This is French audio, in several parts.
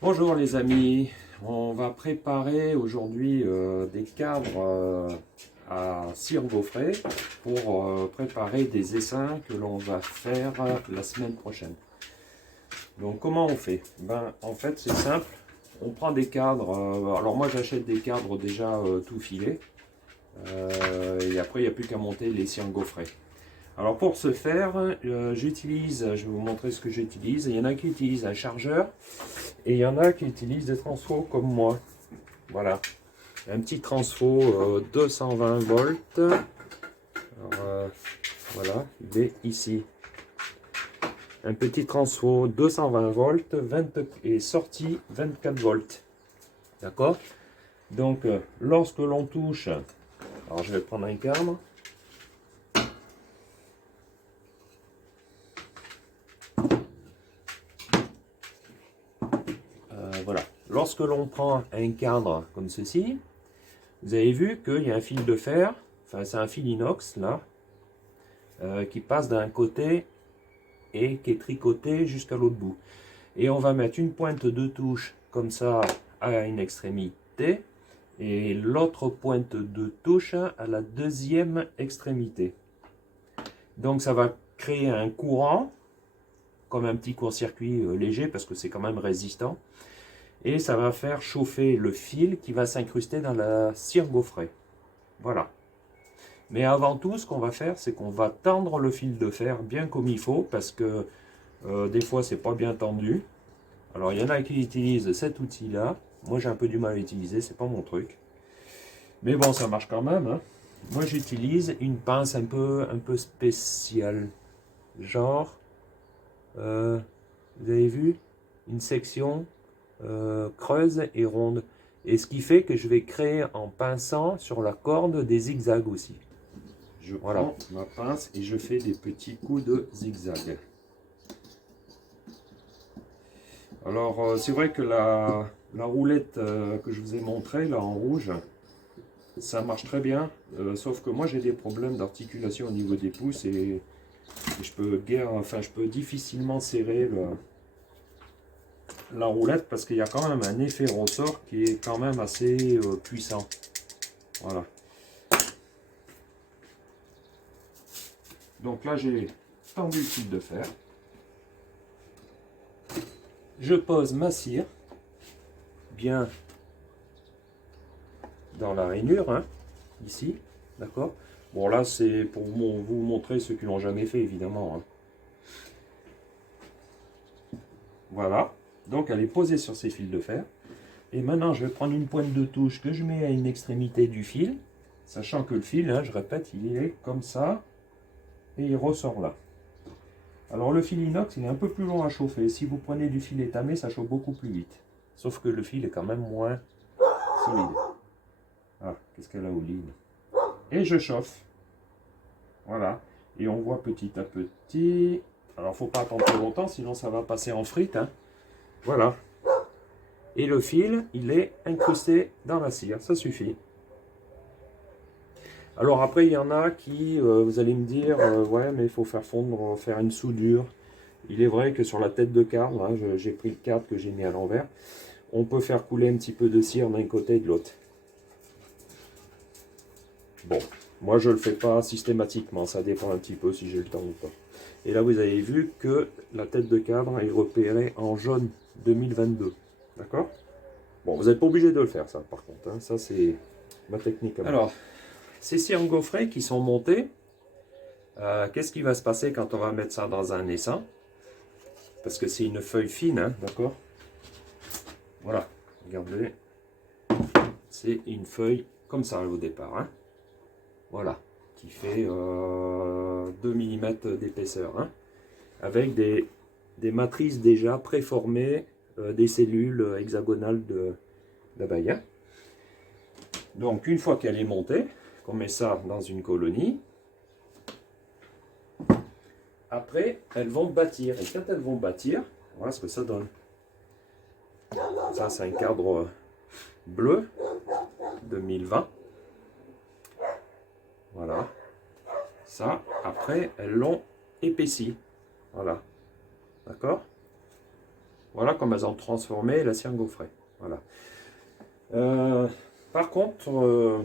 Bonjour les amis, on va préparer aujourd'hui des cadres à cire gaufrée pour préparer des essaims que l'on va faire la semaine prochaine. Donc comment on fait? En fait c'est simple, on prend des cadres, alors moi j'achète des cadres déjà tout filés et après il n'y a plus qu'à monter les cires gaufrées. Alors pour ce faire, je vais vous montrer ce que j'utilise. Il y en a qui utilisent un chargeur et il y en a qui utilisent des transfos comme moi. Voilà, un petit transfo 220 volts. Alors, voilà, il est ici. Un petit transfo 220 volts et sortie 24 volts. D'accord? Donc lorsque l'on touche, alors je vais prendre un cadre. Voilà. Lorsque l'on prend un cadre comme ceci, vous avez vu qu'il y a un fil de fer, enfin c'est un fil inox là, qui passe d'un côté et qui est tricoté jusqu'à l'autre bout. Et on va mettre une pointe de touche comme ça à une extrémité et l'autre pointe de touche à la deuxième extrémité. Donc ça va créer un courant, comme un petit court-circuit léger parce que c'est quand même résistant. Et ça va faire chauffer le fil qui va s'incruster dans la cire gaufrée. Voilà. Mais avant tout, ce qu'on va faire, c'est qu'on va tendre le fil de fer bien comme il faut, parce que des fois, c'est pas bien tendu. Alors, il y en a qui utilisent cet outil-là. Moi, j'ai un peu du mal à l'utiliser, c'est pas mon truc. Mais bon, ça marche quand même, hein. Moi, j'utilise une pince un peu spéciale. Genre, vous avez vu, une section creuse et ronde. Et ce qui fait que je vais créer en pinçant sur la corde des zigzags aussi. Je prends ma pince et je fais des petits coups de zigzag. Alors c'est vrai que la roulette que je vous ai montrée là en rouge, ça marche très bien. Sauf que moi j'ai des problèmes d'articulation au niveau des pouces et je peux difficilement serrer la roulette parce qu'il y a quand même un effet ressort qui est quand même assez puissant. Voilà. Donc là j'ai tendu le fil de fer. Je pose ma cire bien dans la rainure, hein, ici, d'accord. Bon là c'est pour vous montrer ceux qui l'ont jamais fait évidemment, hein. Voilà, donc elle est posée sur ces fils de fer. Et maintenant, je vais prendre une pointe de touche que je mets à une extrémité du fil, sachant que le fil, hein, je répète, il est comme ça, et il ressort là. Alors le fil inox, il est un peu plus long à chauffer. Si vous prenez du fil étamé, ça chauffe beaucoup plus vite. Sauf que le fil est quand même moins solide. Ah, qu'est-ce qu'elle a au lit? Et je chauffe. Voilà. Et on voit petit à petit. Alors, faut pas attendre trop longtemps, sinon ça va passer en frite, hein. Voilà. Et le fil, il est incrusté dans la cire, ça suffit. Alors après, il y en a qui, vous allez me dire, ouais, mais il faut faire fondre, faire une soudure. Il est vrai que sur la tête de cadre, hein, j'ai pris le cadre que j'ai mis à l'envers, on peut faire couler un petit peu de cire d'un côté et de l'autre. Bon, moi je ne le fais pas systématiquement, ça dépend un petit peu si j'ai le temps ou pas. Et là, vous avez vu que la tête de cadre est repérée en jaune 2022. D'accord? Bon, vous n'êtes pas obligé de le faire, ça, par contre, hein. Ça, c'est ma technique. Alors, ces cires gaufrées qui sont montées, qu'est-ce qui va se passer quand on va mettre ça dans un essaim? Parce que c'est une feuille fine, hein, d'accord? Voilà, regardez. C'est une feuille comme ça au départ, hein. Voilà, qui fait 2 mm d'épaisseur, hein, avec des matrices déjà préformées, des cellules hexagonales d'abeilles, hein. Donc une fois qu'elle est montée, on met ça dans une colonie. Après, elles vont bâtir. Et quand elles vont bâtir, voilà ce que ça donne. Ça, c'est un cadre bleu 2020. Voilà. Ça, après, elles l'ont épaissi. Voilà. D'accord? Voilà comment elles ont transformé la cire gaufrée. Voilà. Par contre,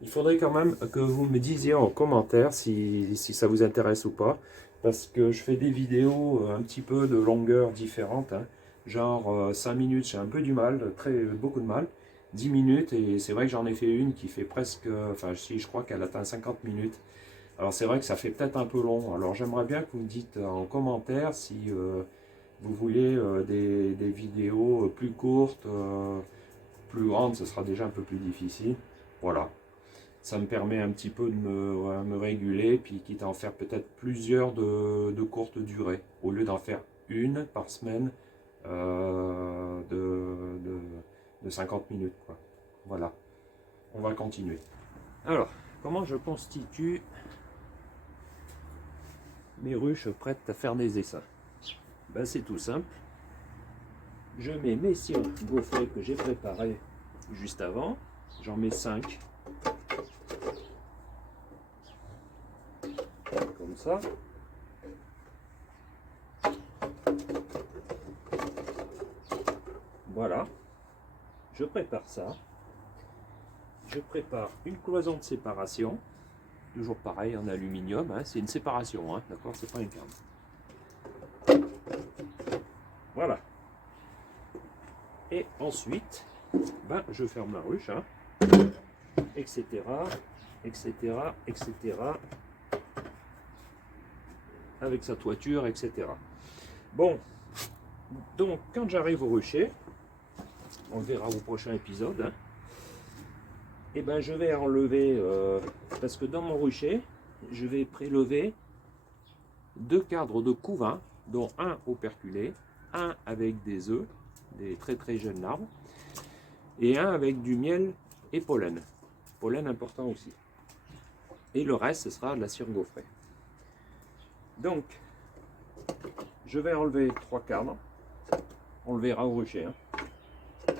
il faudrait quand même que vous me disiez en commentaire si ça vous intéresse ou pas. Parce que je fais des vidéos un petit peu de longueur différente. Hein. Genre 5 minutes, j'ai un peu du mal, beaucoup de mal. 10 minutes, et c'est vrai que j'en ai fait une qui fait presque, enfin si je crois qu'elle atteint 50 minutes. Alors c'est vrai que ça fait peut-être un peu long. Alors j'aimerais bien que vous me dites en commentaire si vous voulez des vidéos plus courtes, plus grandes, ce sera déjà un peu plus difficile. Voilà. Ça me permet un petit peu de me réguler, puis quitte à en faire peut-être plusieurs de courte durée, au lieu d'en faire une par semaine de 50 minutes. Quoi. Voilà, on va continuer. Alors, comment je constitue mes ruches prêtes à faire des essaims? Ben, c'est tout simple. Je mets mes cires gaufrées que j'ai préparées juste avant. J'en mets 5. Comme ça. Voilà. Je prépare ça. Je prépare une cloison de séparation. Toujours pareil en aluminium. Hein. C'est une séparation, hein, d'accord? C'est pas une carte. Voilà. Et ensuite, ben, je ferme la ruche, hein, etc., etc., etc., avec sa toiture, etc. Bon, donc quand j'arrive au rucher, on le verra au prochain épisode, hein, et ben je vais enlever, parce que dans mon rucher, je vais prélever 2 cadres de couvain, dont un operculé, un avec des œufs, des très jeunes larves, et un avec du miel et pollen. Pollen important aussi. Et le reste, ce sera de la cire gaufrée. Donc, je vais enlever 3 cadres. On le verra au rucher. Hein.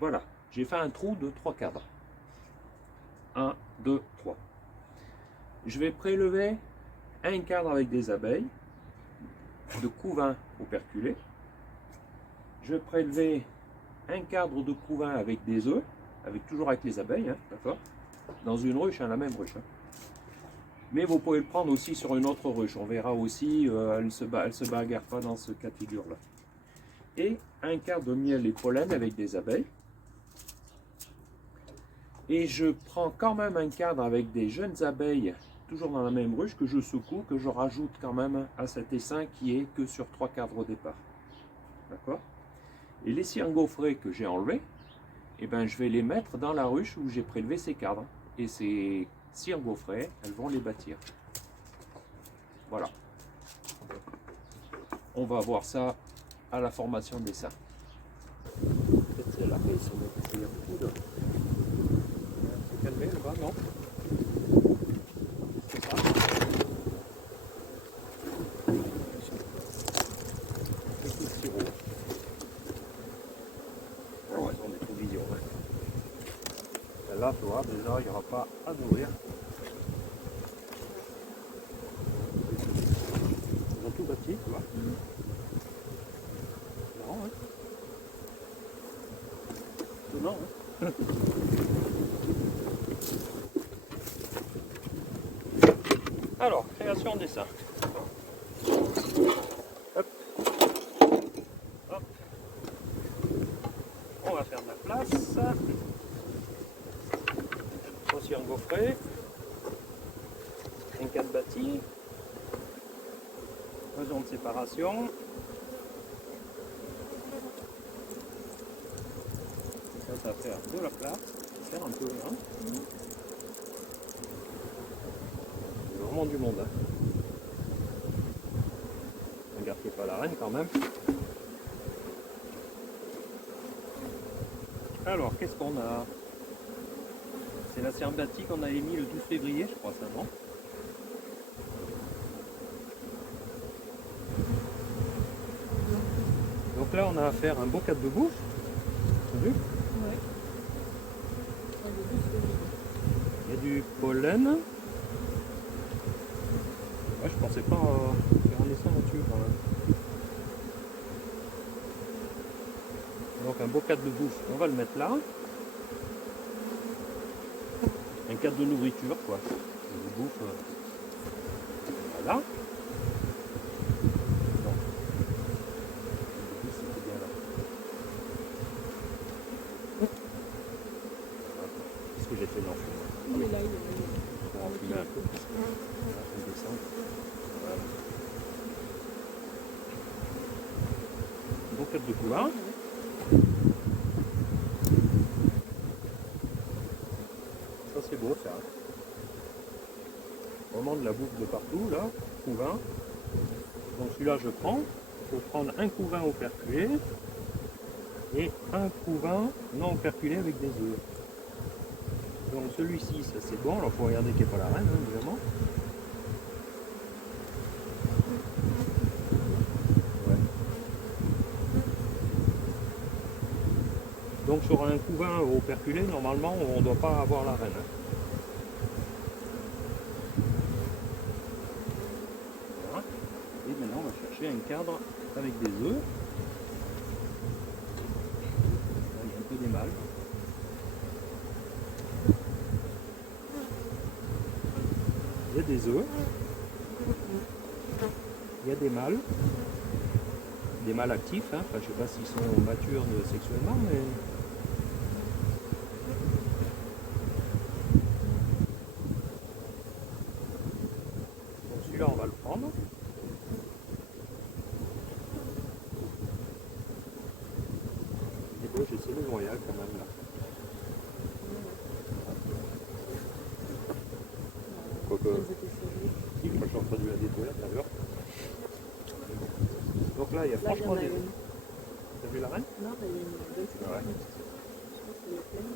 Voilà, j'ai fait un trou de 3 cadres. 1, 2, 3. Je vais prélever un cadre avec des abeilles, de couvain operculé. Je vais prélever un cadre de couvain avec des œufs, toujours avec les abeilles, hein, d'accord, dans une ruche, hein, la même ruche. Hein. Mais vous pouvez le prendre aussi sur une autre ruche. On verra aussi, elle ne se bagarre pas dans ce cas de figure-là. Et un quart de miel et pollen avec des abeilles. Et je prends quand même un cadre avec des jeunes abeilles, toujours dans la même ruche, que je secoue, que je rajoute quand même à cet essaim qui est que sur 3 cadres au départ. D'accord? Et les cires gaufrées que j'ai enlevées, eh ben, je vais les mettre dans la ruche où j'ai prélevé ces cadres. Et ces cires gaufrées, elles vont les bâtir. Voilà. On va voir ça à la formation des seins. Peut-être c'est là qu'ils sont mettés un coup là. C'est calmé là-bas, non? C'est ça. C'est tout le sirop. Oh, elles ont des provisions. Là, tu vois, déjà, il n'y aura pas à nourrir. Ils ont tout bâti, tu vois. Marrant, hein. Étonnant, hein. Alors, création des seins. Hop. Hop. On va faire de la place. Aussi un gaufret. Un cadre bâti. Faisons de séparation. Ça va faire de la place. Faire un peu, hein. Il y a vraiment du monde. Hein. Regarde qu'il n'y a pas la reine quand même. Alors, qu'est-ce qu'on a? C'est la cire bâtie qu'on avait mis le 12 février, je crois, ça, non? Donc là, on a affaire à un beau cadre de bouffe. T'as vu? Ouais. Il y a du pollen. Ouais, je pensais pas faire un dessin là-dessus quand même. Donc un beau cadre de bouffe, on va le mettre là. Un cadre de nourriture, quoi. De bouffe. Voilà. Non. Le bouffe, c'était bien là. Qu'est-ce que j'ai fait l'enfumé? Il est là, il est là. On va enfumer un peu. Là, on descend. Voilà. Bon cadre de couloir. Ça c'est beau ça. Vraiment de la bouffe de partout là, couvain. Donc celui-là je prends. Il faut prendre un couvain operculé et un couvain non operculé avec des œufs. Donc celui-ci ça c'est bon, alors il faut regarder qu'il n'y ait pas la reine hein, évidemment. Ouais. Donc sur un couvain operculé, normalement on ne doit pas avoir la reine. Voilà. Et maintenant on va chercher un cadre avec des œufs. Là, il y a un peu des mâles. Il y a des œufs. Il y a des mâles actifs. Hein. Enfin, je ne sais pas s'ils sont matures sexuellement, mais donc celui-là on va le prendre. Et bon, j'ai celui royal quand même là. Quoique, si, moi je suis en train de la détruire d'ailleurs. Donc là il y a franchement des. T'as vu la reine? Non, il y a une belle Ah ouais. Je pense qu'elle est pleine.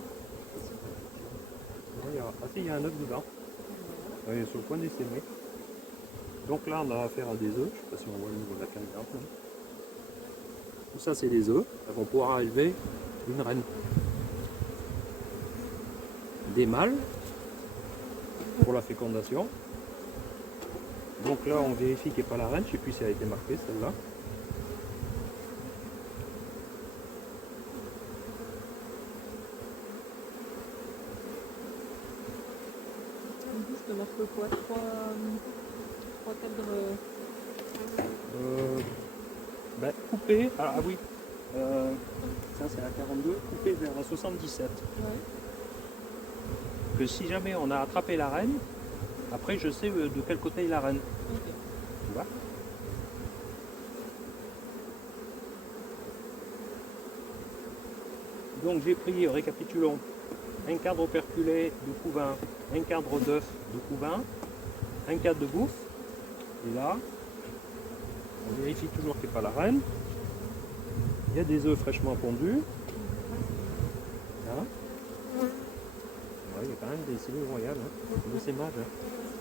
Non, il y a un œuf dedans. Ouais, il est sur le point de s'aimer. Donc là on a affaire à des œufs, je ne sais pas si on voit le niveau de la caméra. Tout ça c'est des œufs, elles vont pouvoir élever une reine. Des mâles pour la fécondation. Donc là on vérifie qu'il n'y ait pas la reine, je ne sais plus si elle a été marquée celle-là. Du coup, je te marque quoi? Trois cadres. Ben, coupé, ah oui, ça c'est la 42, coupé vers la 77. Ouais. Que si jamais on a attrapé la reine, après je sais de quel côté est la reine. Ok. Tu vois? Donc j'ai pris, récapitulons, un cadre operculé de couvain, un cadre d'œuf de couvain, un cadre de bouffe, et là, on vérifie toujours qu'il n'y a pas la reine. Il y a des œufs fraîchement pondus. Là. Ouais, il y a quand même des cellules royales, hein, de ces mages. Hein.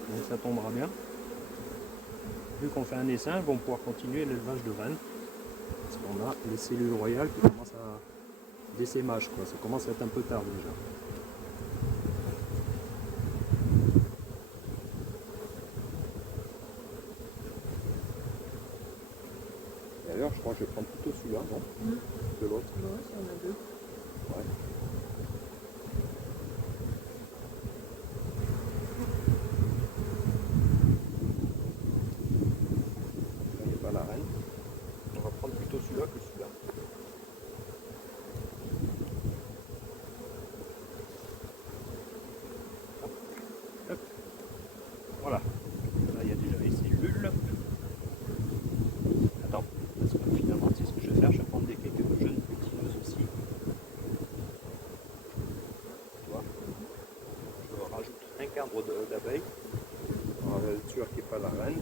Donc ça tombera bien. Vu qu'on fait un essaim, ils vont pouvoir continuer l'élevage de reines. Parce qu'on a les cellules royales qui commencent à d'essaimage, quoi. Ça commence à être un peu tard déjà. D'ailleurs, je crois que je vais prendre plutôt celui-là, non? Que l'autre. Ouais, ça en a deux. Ouais. Là, il n'y a pas la reine. On va prendre plutôt celui-là que celui-là. Hop. Voilà. Là, il y a déjà les cellules. Attends, parce que finalement, c'est ce que je vais faire. Je vais prendre quelques jeunes butineuses aussi. Tu vois, je rajoute un cadre d'abeilles. On va être sûr qu'il n'y ait pas la reine.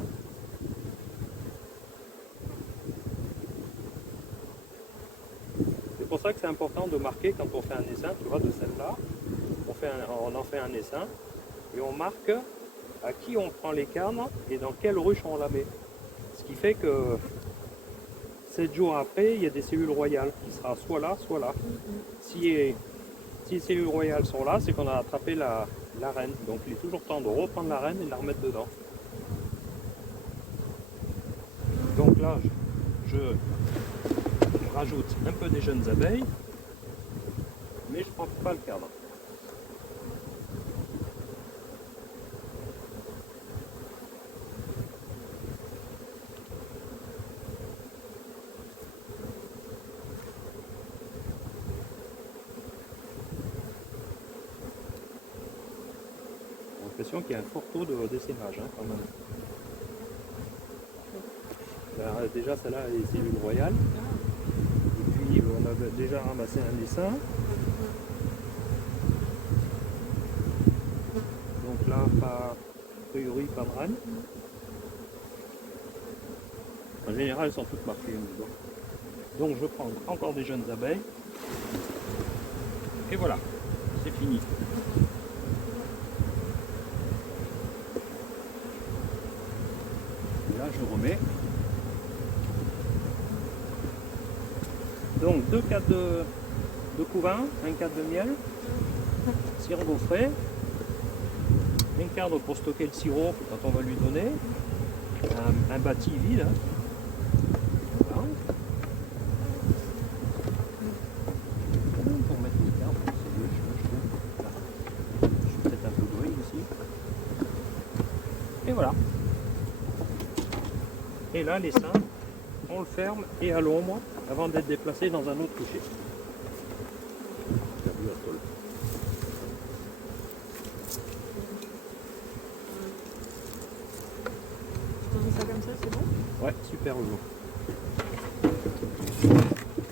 C'est pour ça que c'est important de marquer quand on fait un essaim, tu vois, de celle-là. On en fait un essaim et on marque à qui on prend les cadres et dans quelle ruche on la met. Ce qui fait que 7 jours après, il y a des cellules royales qui sera soit là, soit là. Si les cellules royales sont là, c'est qu'on a attrapé la reine. Donc il est toujours temps de reprendre la reine et de la remettre dedans. Donc là, je rajoute un peu des jeunes abeilles, mais je ne prends pas le cadre. J'ai l'impression qu'il y a un fort taux d'essaimage quand même. Alors, déjà celle-là est cellule royale. Et puis on a déjà ramassé un essaim. Donc là, a priori pas de reine. En général, elles sont toutes marquées. Donc je prends encore des jeunes abeilles. Et voilà, c'est fini. Et là, je remets. Donc 2 cadres de couvain, un cadre de miel, sirop frais, un cadre pour stocker le sirop quand on va lui donner, un bâti vide. Voilà. Pour mettre les cadres, c'est mieux, je trouve. Je suis peut-être un peu doué aussi. Et voilà. Et là, les seins, on le ferme et à l'ombre avant d'être déplacé dans un autre coucher. On met ça comme ça, c'est bon? Ouais, super Lolo.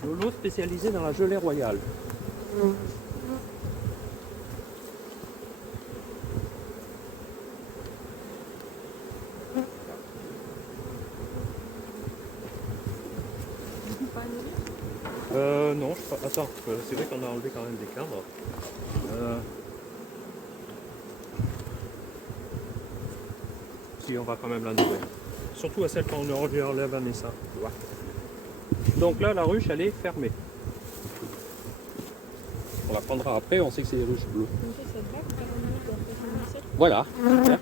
Lolo spécialisé dans la gelée royale. Du coup, pas à nourrir? Non, je pas. Attends, c'est vrai qu'on a enlevé quand même des cadres. Si, on va quand même la nourrir. Surtout à celle quand on enlève un essaim. Tu vois. Donc là, la ruche, elle est fermée. On la prendra après, on sait que c'est les ruches bleues. Donc ça te va, 40 minutes pour faire une recette? Voilà. Super.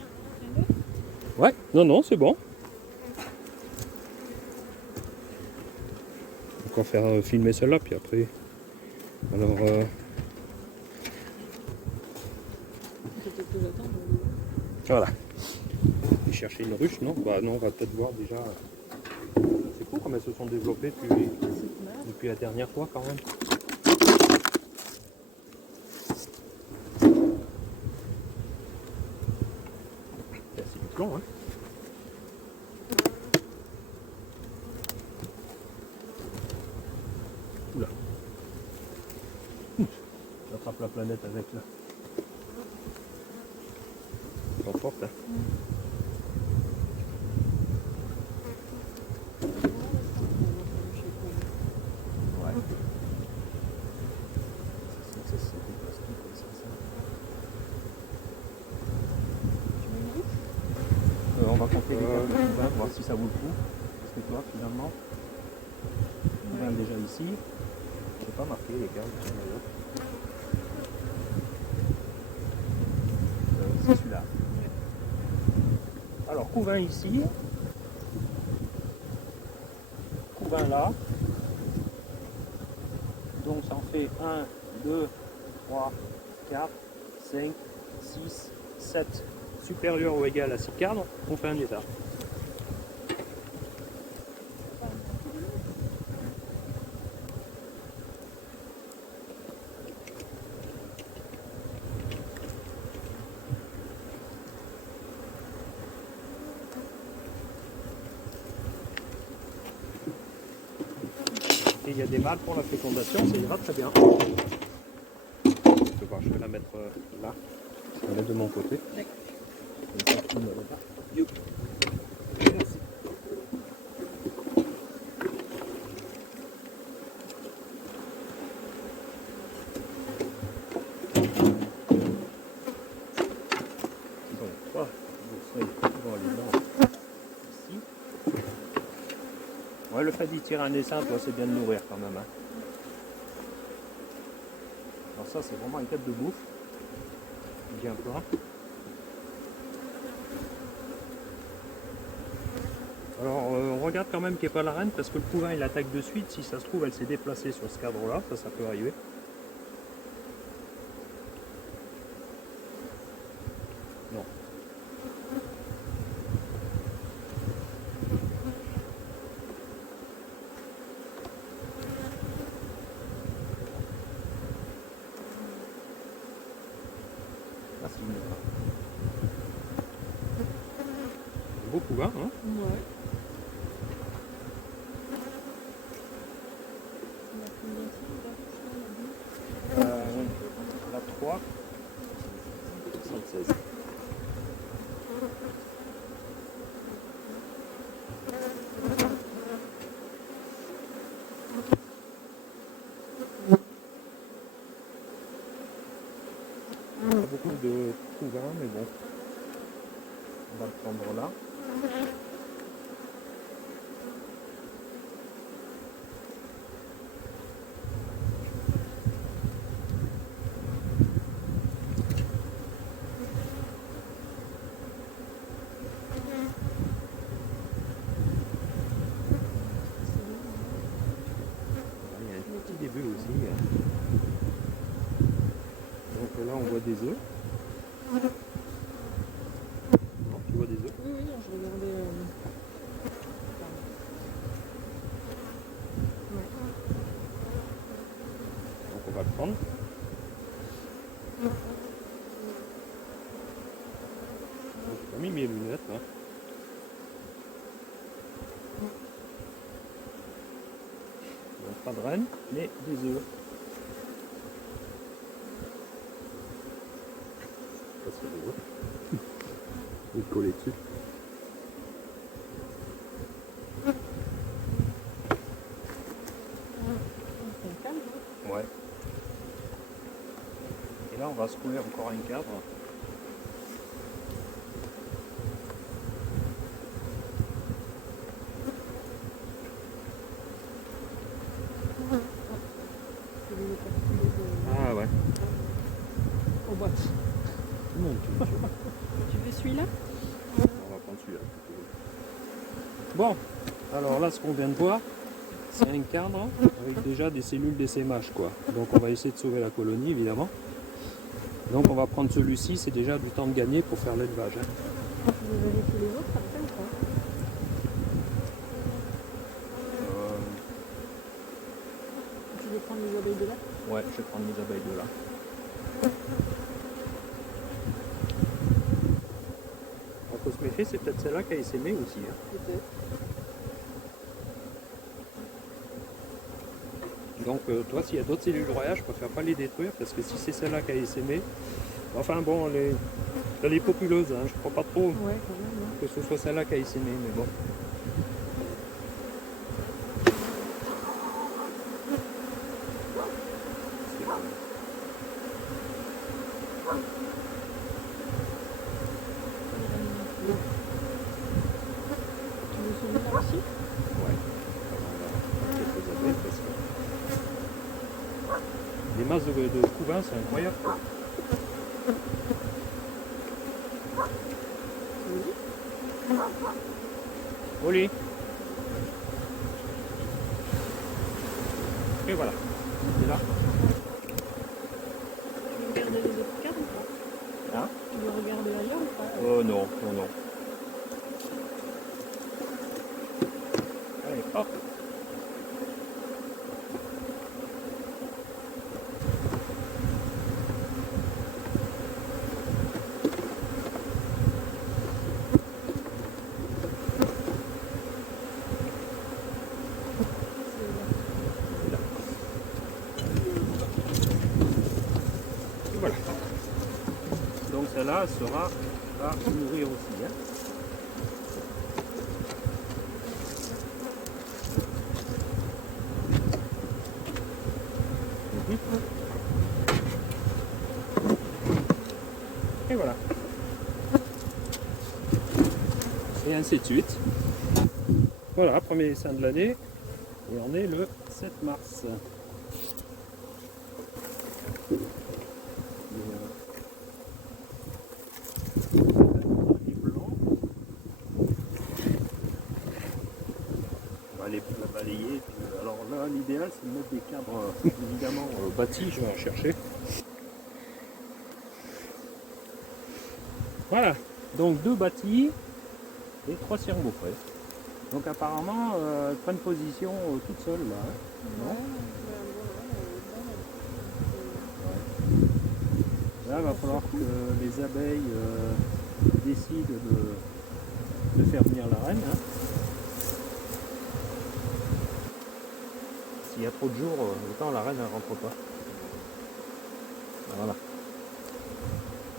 Ouais, non, c'est bon. On va faire filmer celle-là, puis après. Alors. Peut-être que j'attends. Voilà. Et chercher une ruche, non? Bah non, on va peut-être voir déjà. C'est fou comme elles se sont développées depuis la dernière fois quand même. C'est du plomb, hein. Oula. J'attrape la planète avec là. C'est pas forte, hein. Ouais. On va compter les cadres, voir si ça vaut le coup. Parce que toi, finalement, on a déjà ici. Je n'ai pas marqué les cadres. C'est celui-là. Alors, couvain ici. Couvain là. Donc, ça en fait 1, 2, 3, 4, 5, 6, 7. Supérieur ou égal à 6 cadres, on fait un état. Et il y a des mâles pour la fécondation, ça ira très bien. Je vais la mettre là. Je vais la mettre de mon côté. Merci. Donc, toi, vous aller là. Ici. Ouais, le fait d'y tirer un essaim, toi, c'est bien de nourrir quand même. Hein. Alors ça, c'est vraiment une tête de bouffe. Bien plein. Alors, on regarde quand même qu'il n'y ait pas la reine parce que le couvain il attaque de suite. Si ça se trouve, elle s'est déplacée sur ce cadre-là, ça peut arriver. Non. Ah, c'est une... Beau couvain, hein? Ouais. On a combien de filles, là, La 3. 76. Pas beaucoup de couvains, mais bon. On va le prendre là. Il y a un petit début aussi. Donc là, on voit des œufs. Non, tu vois des œufs? Oui, non, je regardais. Donc on va le prendre. J'ai pas mis mes lunettes là. Donc pas de reine, mais des œufs. Ça, c'est beau. Il est collé dessus. C'est un calme, hein. Ouais. Et là, on va secouer encore un cadre. C'est les particuliers de... Ah ouais. Oh, bah. Non, Tu veux celui-là? on va prendre celui-là. Bon, alors là, ce qu'on vient de voir, c'est un cadre avec déjà des cellules d'essaimage, quoi. Donc on va essayer de sauver la colonie, évidemment. Donc on va prendre celui-ci, c'est déjà du temps de gagner pour faire l'élevage. Hein. Tu veux vérifier les autres après ou pas? Tu veux prendre les abeilles de là? Ouais, je vais prendre les abeilles de là. Il faut se méfier, c'est peut-être celle-là qui a essaimé aussi. Hein. Peut-être. Donc toi, s'il y a d'autres cellules royales, je préfère pas les détruire parce que si c'est celle-là qui a essaimé, enfin bon, elle est populeuse, hein, je crois pas trop Ouais, quand même. Hein. que ce soit celle-là qui a essaimé, mais bon. Tu veux celui-là aussi? Ouais. Quelques abeilles parce que les masses de couvains, c'est incroyable. Quoi. Oui. Oli. Et voilà. C'est là. Tu veux regarder les autres cadres ou pas? Hein? Tu veux regarder ailleurs ou pas? Oh non, non, non. Allez, hop. C'est là. Et là. Et voilà. Donc celle-là sera à nourrir aussi. Hein. Et voilà. Et ainsi de suite. Voilà, premier dessin de l'année. Et on est le 7 mars. me mettre des cadres évidemment bâtis, je vais en chercher. Voilà, donc 2 bâtis et 3 circonfrères. Donc apparemment, elles prennent position toutes seules là. Hein. Non. Là, il va falloir que les abeilles décident de faire venir la reine. Hein. S'il y a trop de jours, autant la reine ne rentre pas. Voilà.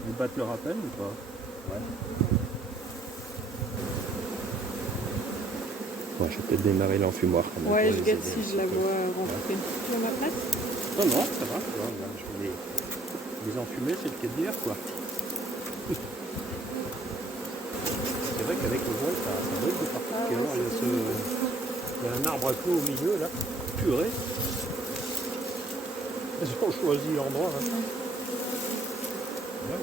Vous battent le rappel ou pas? Ouais. Ouais, je vais peut-être démarrer l'enfumoir. Ouais, je guette si je la vois rentrer. Tu veux ma place? Non, non, ça va. Je vais les enfumer, c'est le cas de dire, quoi. C'est vrai qu'avec le vol, ça brille de partout. Ah, Et alors, il y a un arbre à clous au milieu, là. Purée. Ils ont choisi l'endroit. Hein. Ouais,